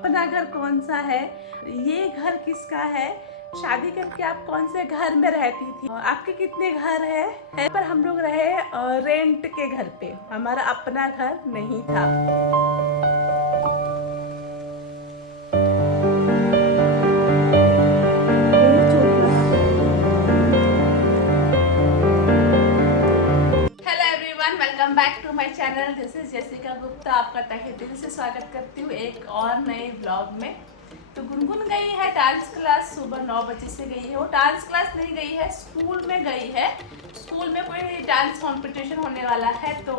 अपना घर कौन सा है, ये घर किसका है, शादी करके आप कौन से घर में रहती थी, आपके कितने घर है। पर हम लोग रहे रेंट के घर पे, हमारा अपना घर नहीं था। Welcome back to my channel, this is Jessica Gupta. आपका तहे दिल से स्वागत करती हूँ एक और नए ब्लॉग में। तो गुनगुन गई है डांस क्लास, सुबह 9 बजे से गई है। वो डांस क्लास नहीं गई है, स्कूल में गई है। स्कूल में कोई डांस कंपटीशन होने वाला है, तो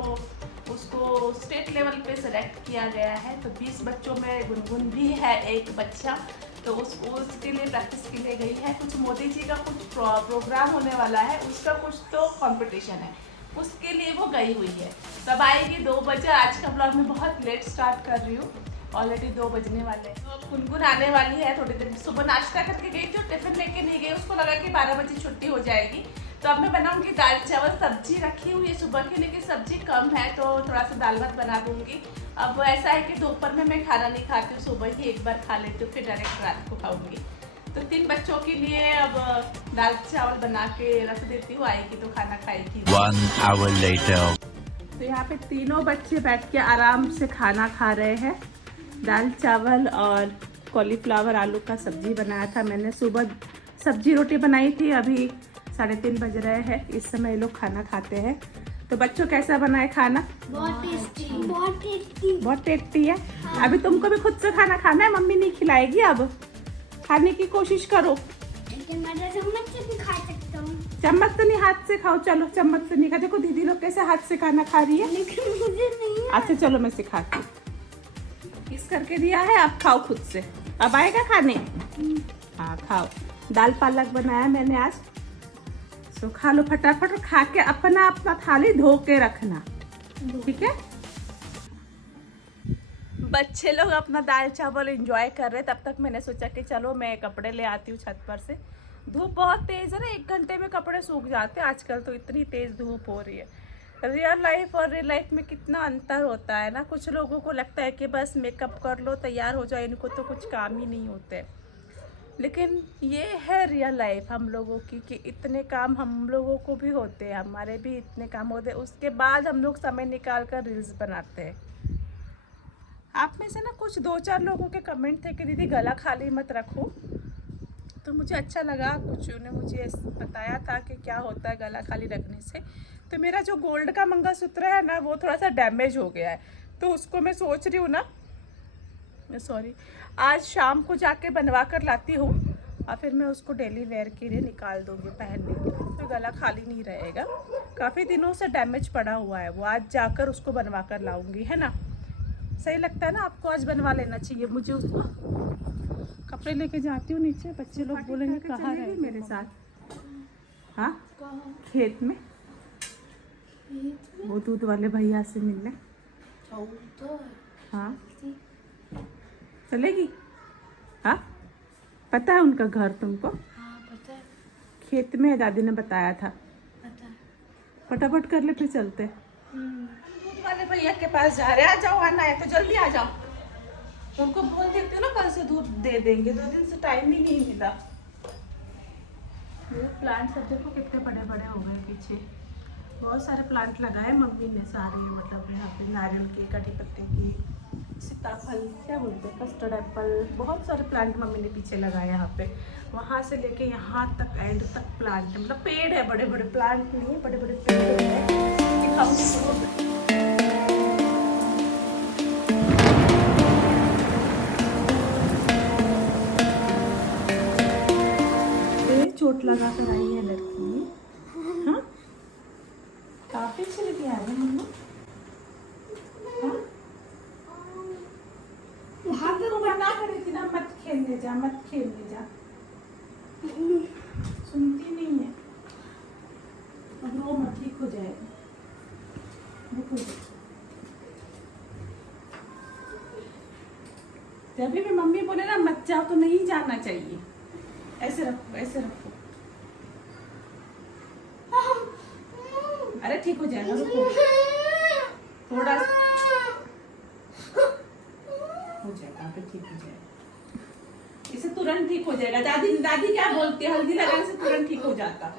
उसको स्टेट लेवल पे सेलेक्ट किया गया है। तो 20 बच्चों में गुनगुन भी है एक बच्चा, तो उसके लिए प्रैक्टिस के लिए गई है। कुछ मोदी जी का कुछ प्रोग्राम होने वाला है, उसका कुछ तो कंपटीशन है, उसके लिए वो गई हुई है। तब आएगी 2 बजे। आज का ब्लॉग में बहुत लेट स्टार्ट कर रही हूँ, ऑलरेडी 2 बजने वाले हैं। तो गुनगुन आने वाली है थोड़ी देर। सुबह नाश्ता करके गई थी, टिफिन लेके नहीं गई, उसको लगा कि 12 बजे छुट्टी हो जाएगी। तो अब मैं बनाऊंगी दाल चावल, सब्जी रखी हुई है सुबह की, लेकिन सब्जी कम है तो थोड़ा सा दाल भात बना दूंगी। अब ऐसा है कि दोपहर में मैं खाना नहीं खाती हूँ, सुबह ही एक बार खा लेती हूँ, फिर डायरेक्ट रात को खाऊंगी। तो 3 बच्चों के लिए अब दाल चावल बना के रख देती हूँ, आएगी तो खाना खाएगी। 1 hour later. तो यहाँ पे तीनों बच्चे बैठ के आराम से खाना खा रहे हैं। दाल चावल और कॉलीफ्लावर आलू का सब्जी बनाया था मैंने। सुबह सब्जी रोटी बनाई थी, अभी 3:30 बज रहे हैं, इस समय ये लोग खाना खाते हैं। तो बच्चों कैसा बना है खाना? बहुत टेस्टी, बहुत टेस्टी, बहुत टेस्टी है। अभी तुमको भी खुद से खाना खाना है, मम्मी नहीं खिलाएगी। अब खाने की कोशिश करो। लेकिन मैं चम्मच से भी खा सकता हूँ। चम्मच से नहीं, हाथ से खाओ। चलो चम्मच से नहीं खा। देखो दीदी लोग कैसे हाथ से खाना खा रही है। लेकिन मुझे नहीं। अच्छा चलो मैं सिखाती हूँ। किस करके दिया है, आप खाओ खुद से। अब आएगा खाने? हाँ खाओ। दाल पालक बनाया मैंने आज, तो खा लो फटाफट। खा के अपना अपना थाली धो के रखना, ठीक है? बच्चे लोग अपना दाल चावल एंजॉय कर रहे, तब तक मैंने सोचा कि चलो मैं कपड़े ले आती हूँ छत पर से। धूप बहुत तेज़ है ना, 1 घंटे में कपड़े सूख जाते हैं आजकल, तो इतनी तेज़ धूप हो रही है। रियल लाइफ और रियल लाइफ में कितना अंतर होता है ना। कुछ लोगों को लगता है कि बस मेकअप कर लो, तैयार हो जाए, इनको तो कुछ काम ही नहीं होते। लेकिन ये है रियल लाइफ हम लोगों की, कि इतने काम हम लोगों को भी होते हैं, हमारे भी इतने काम होते हैं। उसके बाद हम लोग समय निकाल कर रील्स बनाते हैं। आप में से ना कुछ 2-4 लोगों के कमेंट थे कि दीदी गला खाली मत रखो, तो मुझे अच्छा लगा। कुछ ने मुझे बताया था कि क्या होता है गला खाली रखने से। तो मेरा जो गोल्ड का मंगलसूत्र है ना, वो थोड़ा सा डैमेज हो गया है, तो उसको मैं सोच रही हूँ ना, सॉरी, आज शाम को जाके बनवा कर लाती हूँ, और फिर मैं उसको डेली वेयर के लिए निकाल दूँगी पहनने के लिए, तो गला खाली नहीं रहेगा। काफ़ी दिनों से डैमेज पड़ा हुआ है वो, आज जाकर उसको बनवा कर लाऊँगी, है ना? सही लगता है ना आपको? आज बनवा लेना चाहिए मुझे उसको। कपड़े लेके जाती हूँ नीचे, बच्चे लोग बोलेंगे कहाँ रहे मेरे साथ। हाँ, खेत में वो दूध वाले भैया से मिलने। हाँ चलेगी? हाँ पता है उनका घर तुमको? हाँ पता है। खेत में है, दादी ने बताया था। पता है। फटाफट कर ले, फिर चलते। दूध वाले भैया के पास जा रहे हैं। आ जाओ, आना है तो जल्दी आ जाओ। उनको बोल देती हूँ ना कल से दूध दे देंगे, 2 दिन से टाइम ही नहीं मिला। ये प्लांट सब देखो कितने बड़े बड़े हो गए पीछे। बहुत सारे प्लांट लगाए मम्मी ने, सारे मतलब यहाँ पे नारियल की, कटी पत्ते की, सीताफल, क्या बोलते हैं, कस्टर्ड एप्पल, बहुत सारे प्लांट मम्मी ने पीछे लगाए यहाँ पे। वहाँ से लेके यहाँ तक एंड तक प्लांट, मतलब पेड़ है, बड़े बड़े प्लांट नहीं है, बड़े बड़े पेड़ है। दिखाऊंगी। चोट लगा कर आई है लड़की। हाँ काफी अच्छी लगी आ रही है मम्मा। हाँ वहाँ पे मना करी थी ना, मत खेलने जा, मत खेलने जा। सुनती नहीं है। अब रो मत, ठीक हो जाएगा। जब भी मम्मी बोले ना मत जाओ, तो नहीं जाना चाहिए। ऐसे रखो, ऐसे रखो। अरे ठीक हो जाएगा, रुको थोड़ा। हो जाएगा, अभी ठीक हो जाएगा, इसे तुरंत ठीक हो जाएगा। दादी दादी क्या बोलती है, हल्दी लगाने से तुरंत ठीक हो जाता।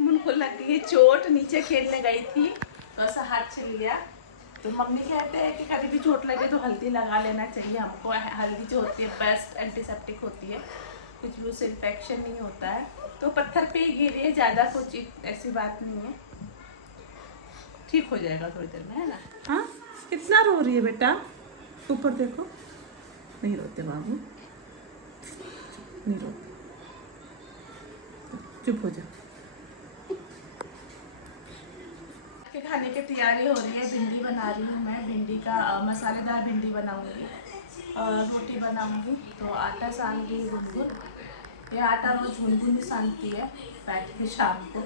मुझको लग गई चोट, नीचे खेलने गई थी तो ऐसा हाथ से लिया, तो मम्मी कहते हैं कि कभी भी चोट लगे तो हल्दी लगा लेना चाहिए हमको। हल्दी जो होती है बेस्ट एंटीसेप्टिक होती है, कुछ भी उससे इन्फेक्शन नहीं होता है। तो पत्थर पे ही गिरी है, ज़्यादा कुछ ऐसी बात नहीं है, ठीक हो जाएगा थोड़ी देर में, है ना। हाँ, कितना रो रही है बेटा, ऊपर देखो। नहीं रोते बाबू, नहीं रोते, चुप हो जा। के खाने की तैयारी हो रही है, भिंडी बना रही हूँ मैं। भिंडी का मसालेदार भिंडी बनाऊंगी और रोटी बनाऊंगी। तो आटा सान ली गुनगुन, ये आटा रोज गुनगुन ही सानती है बैठ के शाम को,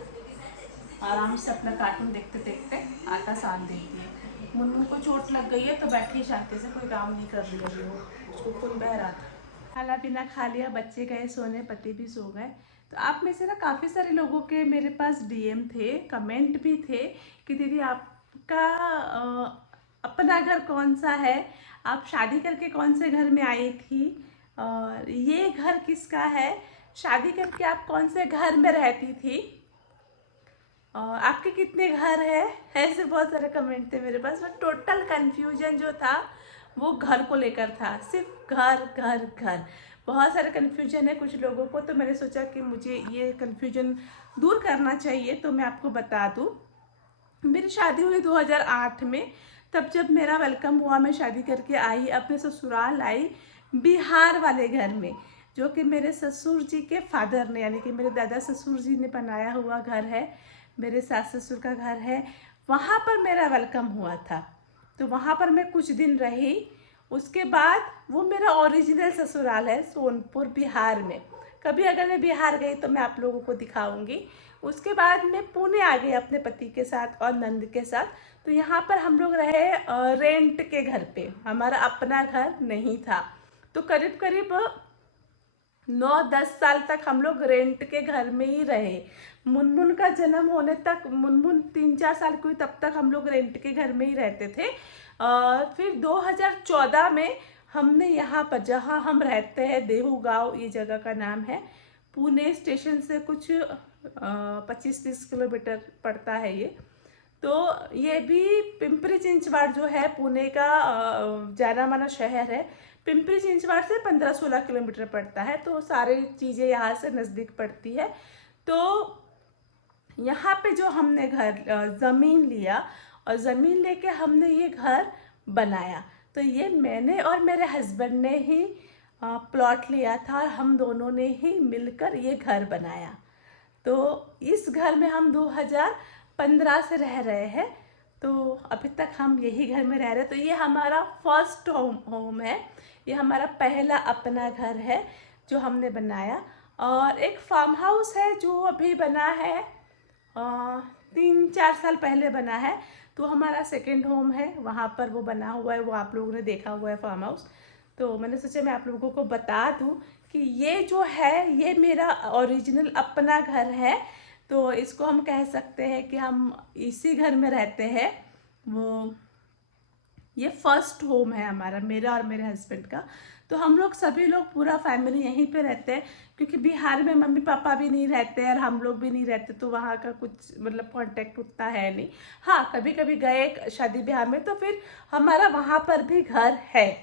आराम से अपना कार्टून देखते देखते आटा सान देती है। मुन्नू को चोट लग गई है तो बैठी शांति से, कोई काम नहीं कर रही है, वो उसको खून बह रहा था। खाना पीना खा लिया, बच्चे गए सोने, पति भी सो गए। तो आप में से ना काफ़ी सारे लोगों के मेरे पास डीएम थे, कमेंट भी थे कि दीदी आपका अपना घर कौन सा है, आप शादी करके कौन से घर में आई थी, और ये घर किसका है, शादी करके आप कौन से घर में रहती थी, और आपके कितने घर है। ऐसे बहुत सारे कमेंट थे मेरे पास। बट टोटल कन्फ्यूजन जो था वो घर को लेकर था, सिर्फ घर घर घर। बहुत सारे कन्फ्यूजन है कुछ लोगों को, तो मैंने सोचा कि मुझे ये कन्फ्यूजन दूर करना चाहिए, तो मैं आपको बता दूं। मेरी शादी हुई 2008 में, तब जब मेरा वेलकम हुआ, मैं शादी करके आई, अपने ससुराल आई बिहार वाले घर में, जो कि मेरे ससुर जी के फादर ने, यानी कि मेरे दादा ससुर जी ने बनाया हुआ घर है, मेरे सास ससुर का घर है। वहाँ पर मेरा वेलकम हुआ था, तो वहाँ पर मैं कुछ दिन रही। उसके बाद वो मेरा ओरिजिनल ससुराल है सोनपुर बिहार में। कभी अगर मैं बिहार गई तो मैं आप लोगों को दिखाऊंगी। उसके बाद मैं पुणे आ गई अपने पति के साथ और नंद के साथ। तो यहाँ पर हम लोग रहे रेंट के घर पे, हमारा अपना घर नहीं था। तो करीब करीब 9-10 साल तक हम लोग रेंट के घर में ही रहे। मुनमुन का जन्म होने तक, मुनमुन 3-4 साल की हुई तब तक हम लोग रेंट के घर में ही रहते थे। फिर 2014 में हमने यहाँ पर, जहाँ हम रहते हैं, देहू गांव ये जगह का नाम है, पुणे स्टेशन से कुछ 25-30 किलोमीटर पड़ता है ये। तो ये भी पिंपरी चिंचवाड़ जो है पुणे का जाना माना शहर है, पिंपरी चिंचवाड़ से 15-16 किलोमीटर पड़ता है। तो सारी चीज़ें यहाँ से नज़दीक पड़ती है। तो यहाँ पे जो हमने घर ज़मीन लिया और ज़मीन लेके हमने ये घर बनाया। तो ये मैंने और मेरे हस्बैंड ने ही प्लॉट लिया था और हम दोनों ने ही मिलकर ये घर बनाया। तो इस घर में हम 2015 से रह रहे हैं, तो अभी तक हम यही घर में रह रहे हैं। तो ये हमारा फर्स्ट होम है, ये हमारा पहला अपना घर है जो हमने बनाया। और एक फार्म हाउस है जो अभी बना है, 3-4 साल पहले बना है, तो हमारा सेकंड होम है, वहाँ पर वो बना हुआ है, वो आप लोगों ने देखा हुआ है फार्म हाउस। तो मैंने सोचा मैं आप लोगों को बता दूं कि ये जो है ये मेरा ओरिजिनल अपना घर है। तो इसको हम कह सकते हैं कि हम इसी घर में रहते हैं। वो ये फर्स्ट होम है हमारा, मेरा और मेरे हस्बैंड का। तो हम लोग सभी लोग पूरा फैमिली यहीं पे रहते हैं, क्योंकि बिहार में मम्मी पापा भी नहीं रहते और हम लोग भी नहीं रहते, तो वहाँ का कुछ मतलब कांटेक्ट उतना है नहीं। हाँ, कभी कभी गए शादी ब्याह में तो फिर हमारा वहाँ पर भी घर है,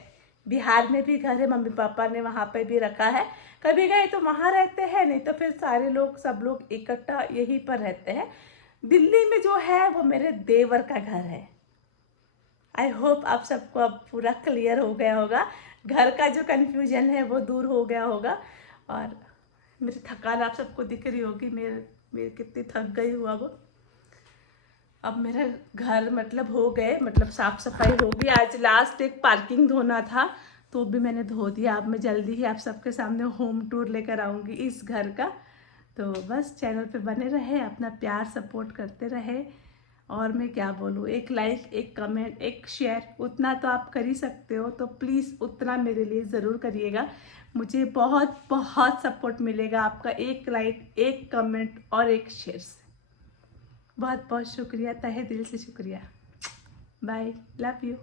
बिहार में भी घर है, मम्मी पापा ने वहाँ पे भी रखा है। कभी गए तो वहाँ रहते हैं, नहीं तो फिर सारे लोग, सब लोग इकट्ठा यहीं पर रहते हैं। दिल्ली में जो है वो मेरे देवर का घर है। आई होप आप सबको अब पूरा क्लियर हो गया होगा, घर का जो कन्फ्यूजन है वो दूर हो गया होगा। और मेरी थकान आप सबको दिख रही होगी, मेरे कितनी थक गई हुआ वो। अब मेरा घर मतलब हो गए, मतलब साफ़ सफाई होगी। आज लास्ट एक पार्किंग धोना था, तो भी मैंने धो दिया। अब मैं जल्दी ही आप सबके सामने होम टूर लेकर आऊँगी इस घर का। तो बस चैनल पे बने रहे, अपना प्यार सपोर्ट करते रहे। और मैं क्या बोलूँ, एक लाइक, एक कमेंट, एक शेयर, उतना तो आप कर ही सकते हो, तो प्लीज़ उतना मेरे लिए ज़रूर करिएगा। मुझे बहुत बहुत सपोर्ट मिलेगा आपका एक लाइक, एक कमेंट और एक शेयर से। बहुत बहुत शुक्रिया, तहे दिल से शुक्रिया। Bye, love you.